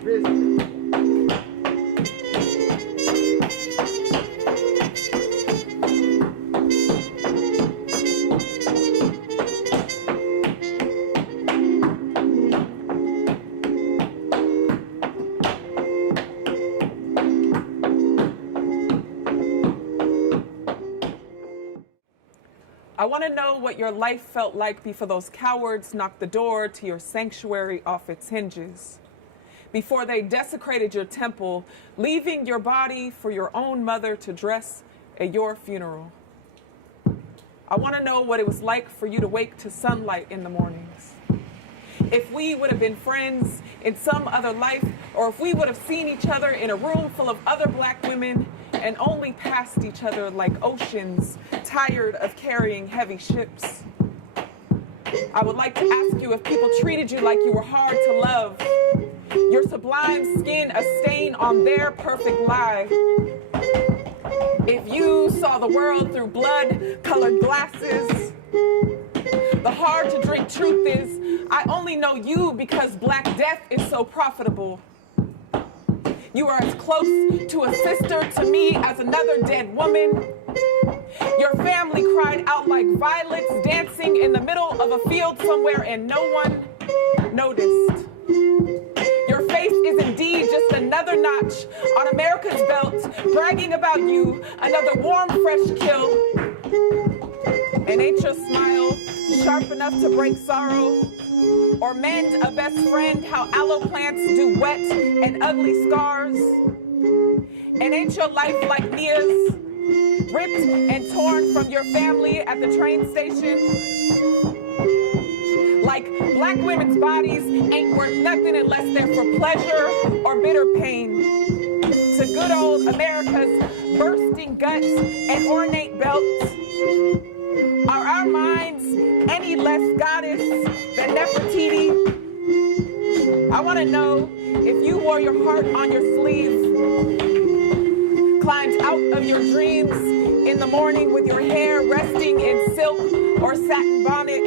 I want to know what your life felt like before those cowards knocked the door to your sanctuary off its hinges. Before they desecrated your temple, leaving your body for your own mother to dress at your funeral. I want to know what it was like for you to wake to sunlight in the mornings. If we would have been friends in some other life, or if we would have seen each other in a room full of other black women and only passed each other like oceans, tired of carrying heavy ships. I would like to ask you if people treated you like you were hard to love, your sublime skin a stain on their perfect lie. If you saw the world through blood-colored glasses, the hard-to-drink truth is, I only know you because Black death is so profitable. You are as close to a sister to me as another dead woman. Your family cried out like violets dancing in the middle of a field somewhere and no one noticed. Your face is indeed just another notch on America's belt, bragging about you, another warm, fresh kill. And ain't your smile sharp enough to break sorrow or mend a best friend how aloe plants do wet and ugly scars? And ain't your life like Mia's, ripped and torn from your family at the train station? Like black women's bodies ain't worth nothing unless they're for pleasure or bitter pain. To good old America's bursting guts and ornate belts, are our minds any less goddess than Nefertiti? I want to know if you wore your heart on your sleeve, climbed out of your dreams in the morning with your hair resting in silk or satin bonnet.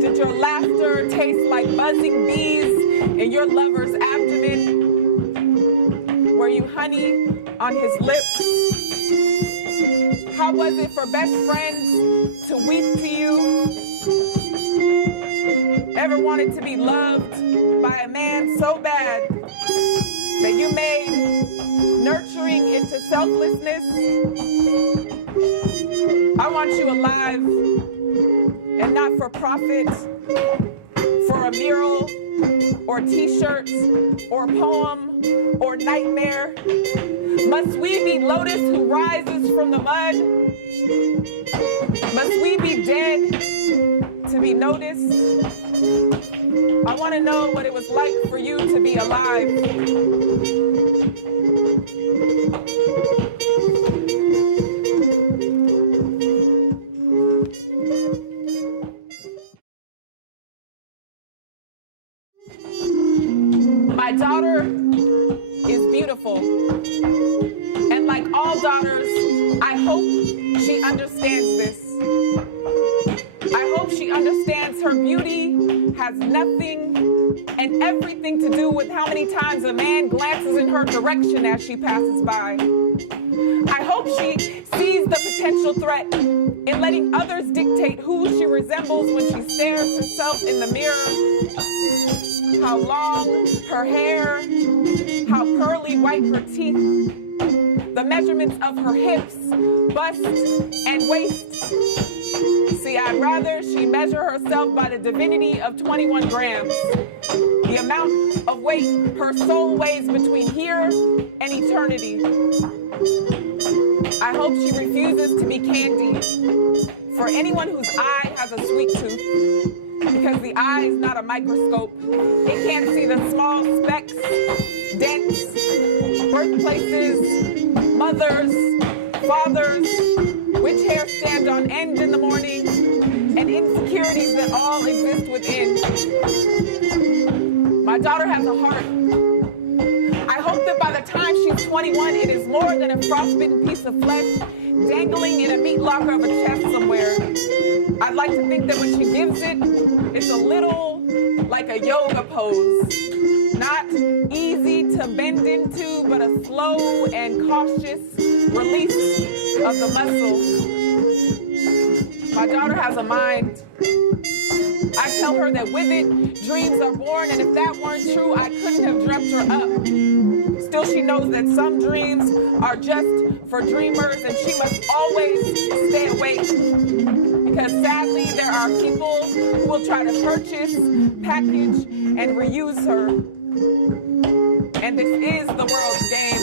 Did your laughter taste like buzzing bees in your lover's abdomen? Were you honey on his lips? How was it for best friends to weep to you? Ever wanted to be loved by a man so bad that you made nurturing into selflessness? I want you alive and not for profit, for a mural or t-shirt or poem or nightmare. Must we be lotus who rises from the mud? Must we be dead to be noticed? I want to know what it was like for you to be alive. My daughter is beautiful. And like all daughters, I hope she understands this. I hope she understands her beauty has nothing and everything to do with how many times a man glances in her direction as she passes by. I hope she sees the potential threat in letting others dictate who she resembles when she stares herself in the mirror. How long her hair, how pearly white her teeth, the measurements of her hips, bust, and waist. See, I'd rather she measure herself by the divinity of 21 grams, the amount of weight her soul weighs between here and eternity. I hope she refuses to be candy for anyone whose eye has a sweet tooth, because the eye is not a microscope. It can't see the small specks, dents, birthplaces, mothers, fathers, which hair stand on end in the morning, and insecurities that all exist within. My daughter has a heart. I hope that by the time she's 21, it is more than a frostbitten piece of flesh dangling in a meat locker of a chest somewhere. I'd like to think that when she gives it, it's a little like a yoga pose. Not easy to bend into, but a slow and cautious release of the muscle. My daughter has a mind. I tell her that with it, dreams are born, and if that weren't true, I couldn't have dreamt her up. Still, she knows that some dreams are just for dreamers, and she must always stay awake. Because sadly, there are people who will try to purchase, package, and reuse her. And this is the world's game.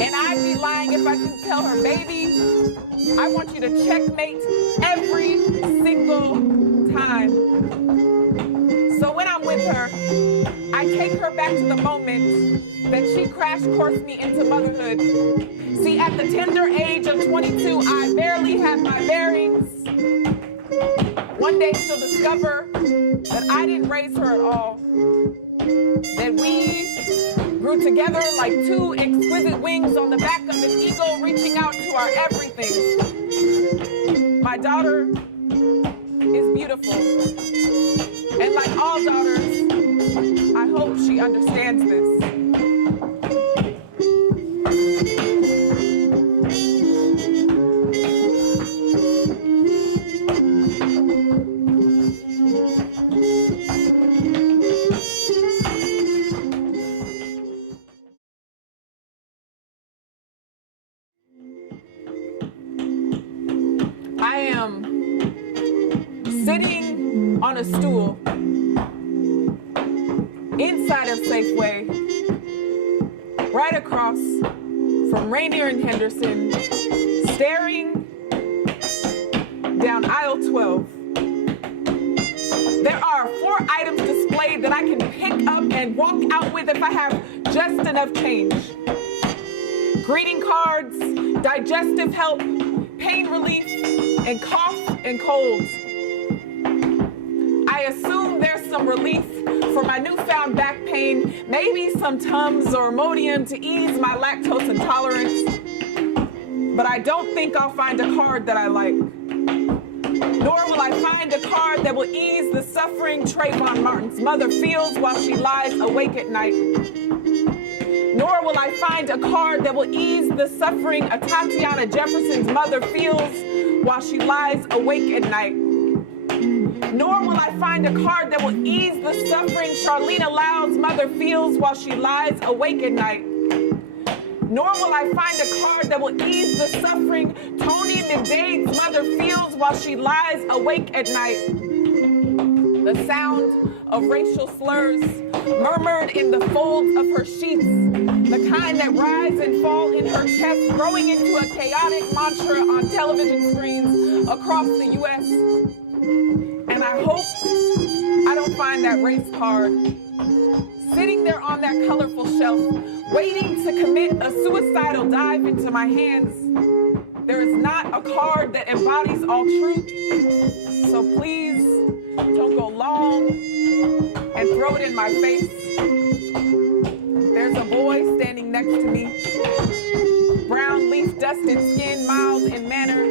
And I'd be lying if I didn't tell her, baby, I want you to checkmate every single time. So when I'm with her, I take her back to the moment that she crash coursed me into motherhood. See, at the tender age of 22, I barely had my bearings. One day she'll discover that I didn't raise her at all. That we grew together like two exquisite wings on the back of an eagle reaching out to our everything. My daughter is beautiful. And like all daughters, I hope she understands this. I am sitting on a stool inside of Safeway, right across from Rainier and Henderson, staring down aisle 12. There are 4 items displayed that I can pick up and walk out with if I have just enough change. Greeting cards, digestive help, pain relief, and cough and colds. I assume there's some relief for my newfound back pain, maybe some Tums or Imodium to ease my lactose intolerance. But I don't think I'll find a card that I like. Nor will I find a card that will ease the suffering Trayvon Martin's mother feels while she lies awake at night. Nor will I find a card that will ease the suffering Tatiana Jefferson's mother feels while she lies awake at night. Nor will I find a card that will ease the suffering Charlena Loud's mother feels while she lies awake at night. Nor will I find a card that will ease the suffering Tony McDade's mother feels while she lies awake at night. The sound of racial slurs murmured in the folds of her sheets, the kind that rise and fall in her chest, growing into a chaotic mantra on television screens across the U.S. And I hope I don't find that race card sitting there on that colorful shelf, waiting to commit a suicidal dive into my hands. There is not a card that embodies all truth, so please don't go long and throw it in my face. There's a boy standing next to me, brown leaf-dusted skin, mild in manner.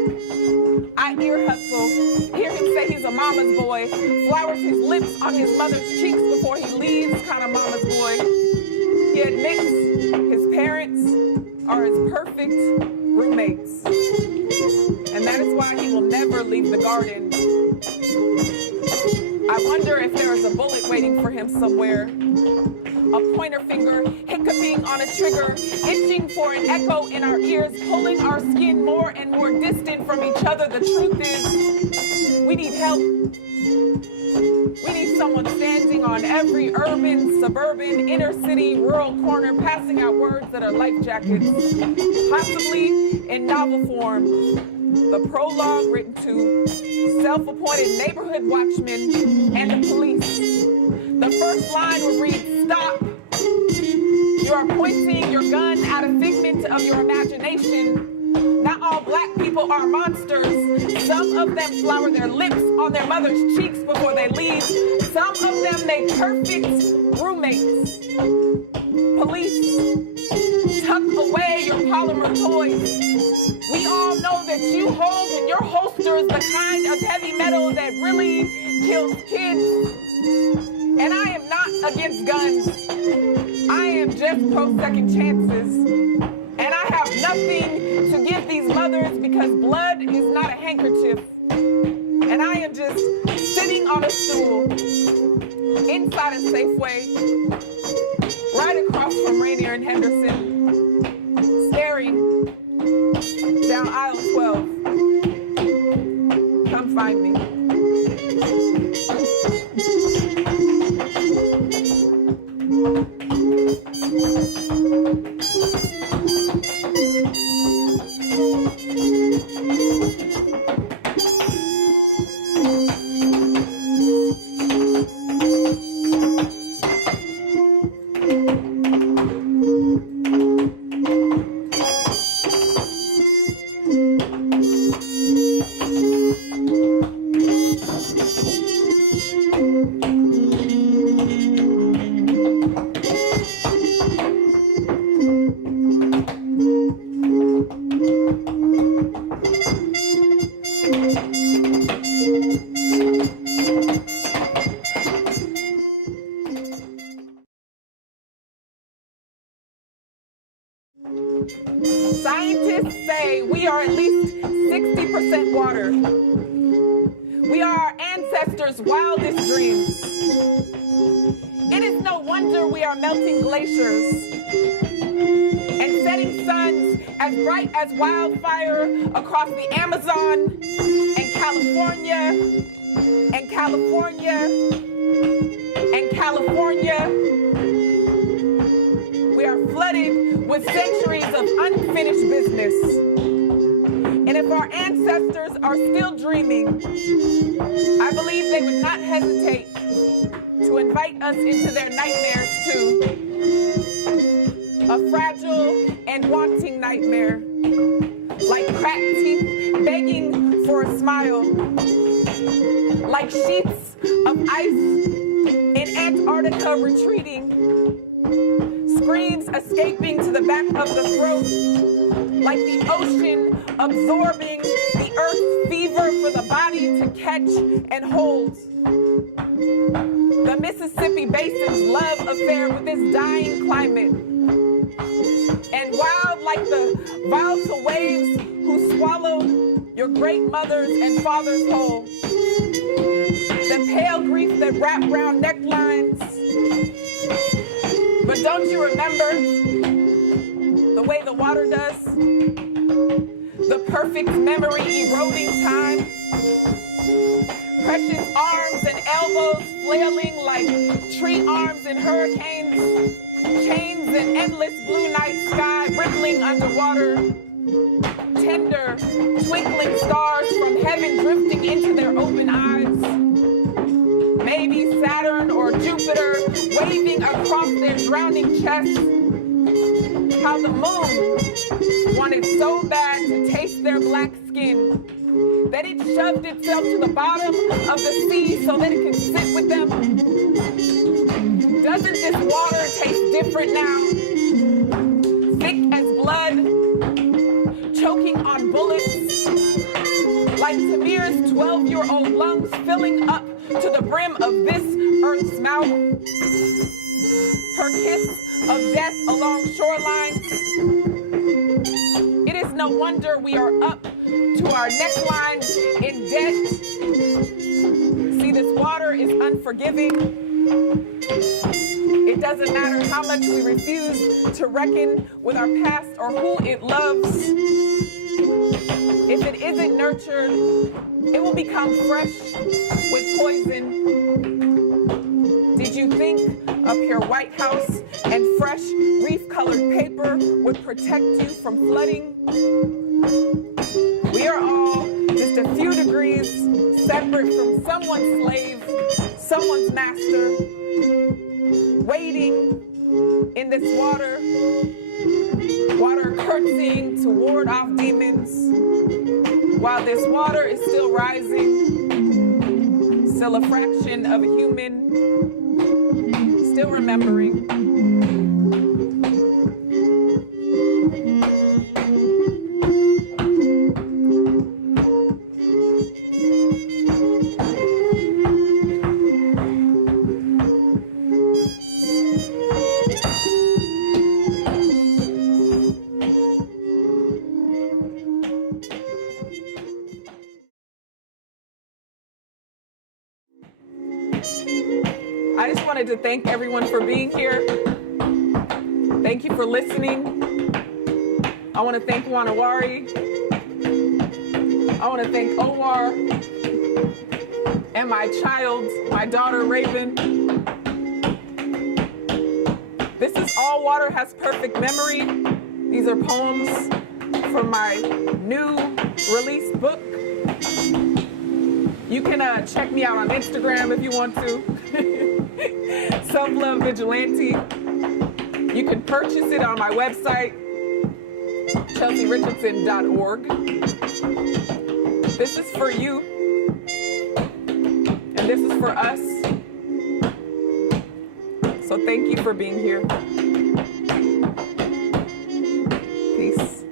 I ear hustle, hear him say he's a mama's boy, flowers his lips on his mother's cheeks before he leaves, kind of mama's boy. He admits his parents are his perfect roommates, and that is why he will never leave the garden. I wonder if there is a bullet waiting for him somewhere. A pointer finger hiccuping on a trigger, itching for an echo in our ears, pulling our skin more and more distant from each other. The truth is, we need help. We need someone standing on every urban, suburban, inner city, rural corner, passing out words that are life jackets, possibly in novel form. The prologue written to self-appointed neighborhood watchmen and the police. The first line would read, "Stop. You are pointing your gun at a figment of your imagination. Not all black people are monsters. Some of them flower their lips on their mother's cheeks before they leave. Some of them make perfect roommates. Police, tuck away your polymer toys. We all know that you hold in your holsters the kind of heavy metal that really kills kids. And I am not against guns. I am just pro second chances. And I have nothing to give these mothers because blood is not a handkerchief. And I am just sitting on a stool inside a Safeway, right across from Rainier and Henderson, staring down aisle 12. Come find me. Scientists say we are at least 60% water. We are our ancestors' wildest dreams. It is no wonder we are melting glaciers and setting suns as bright as wildfire across the Amazon and California and California and California. We are flooded with centuries of unfinished business. And if our ancestors are still dreaming, I believe they would not hesitate to invite us into their nightmares too. A fragile and wanting nightmare, like cracked teeth begging for a smile, like sheets of ice in Antarctica retreating, screams escaping to the back of the throat, like the ocean absorbing the earth's fever for the body to catch and hold. The Mississippi Basin's love affair with this dying climate. And wild like the volatile waves who swallowed your great mothers and fathers whole. The pale grief that wrapped round necklines. But don't you remember the way the water does? The perfect memory eroding time. Precious arms and elbows flailing like tree arms in hurricanes. Chains and endless blue night sky rippling underwater. Tender, twinkling stars from heaven drifting into their open eyes. Maybe Saturn or Jupiter waving across their drowning chests. How the moon wanted so bad to taste their black skin that it shoved itself to the bottom of the sea so that it could sit with them. Doesn't this water taste different now? Thick as blood, choking on bullets, like Tamir's 12-year-old lungs filling up to the brim of this earth's mouth. Her kiss of death along shorelines. It is no wonder we are up to our necklines in debt. See, this water is unforgiving. It doesn't matter how much we refuse to reckon with our past or who it loves. If it isn't nurtured, it will become fresh with poison. Did you think a pure White House and fresh reef-colored paper would protect you from flooding? We are all just a few degrees separate from someone's slave, someone's master, waiting in this water curtsying to ward off demons, while this water is still rising, still a fraction of a human, still remembering. just wanted to thank everyone for being here. Thank you for listening. I want to thank Wa Na Wari. I want to thank Omar and my child, my daughter Raven. This is All Water Has Perfect Memory. These are poems from my new released book. You can check me out on Instagram if you want to. Self-Love Vigilante. You can purchase it on my website, ChelseyRichardson.org. This is for you, and this is for us. So thank you for being here. Peace.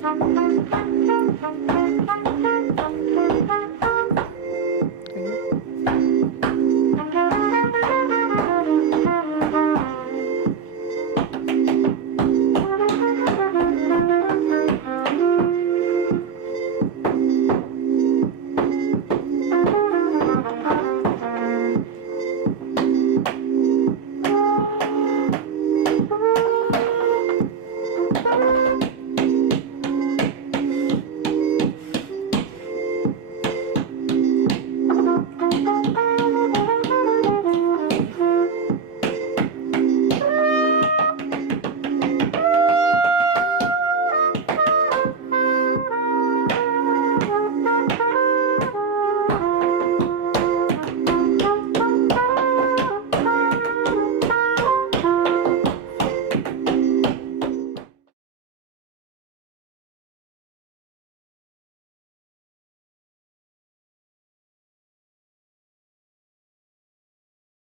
Thank you.